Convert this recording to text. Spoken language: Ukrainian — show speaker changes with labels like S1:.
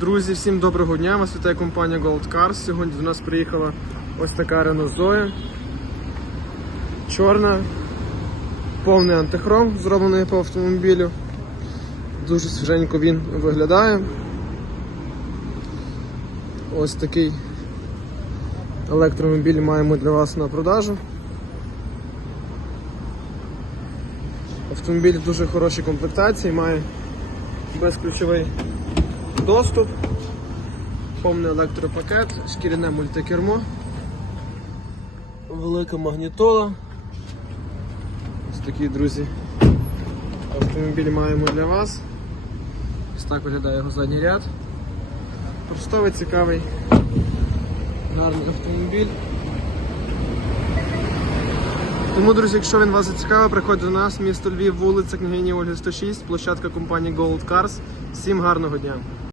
S1: Друзі, всім доброго дня! Вас вітає компанія Gold Cars. Сьогодні до нас приїхала ось така Renault Zoe. Чорна, повний антихром, зроблений по автомобілю. Дуже свіженько він виглядає. Ось такий електромобіль маємо для вас на продажу. Автомобіль дуже хорошій комплектації, має безключовий доступ, повний електропакет, шкіряне мультикермо, велика магнітола. Ось такі, друзі, автомобіль маємо для вас. Ось так виглядає його задній ряд. Простовий, цікавий, гарний автомобіль. Тому, друзі, якщо він вас зацікавив, приходьте до нас, місто Львів, вулиця Княгині Ольги 106, площадка компанії Gold Cars. Всім гарного дня!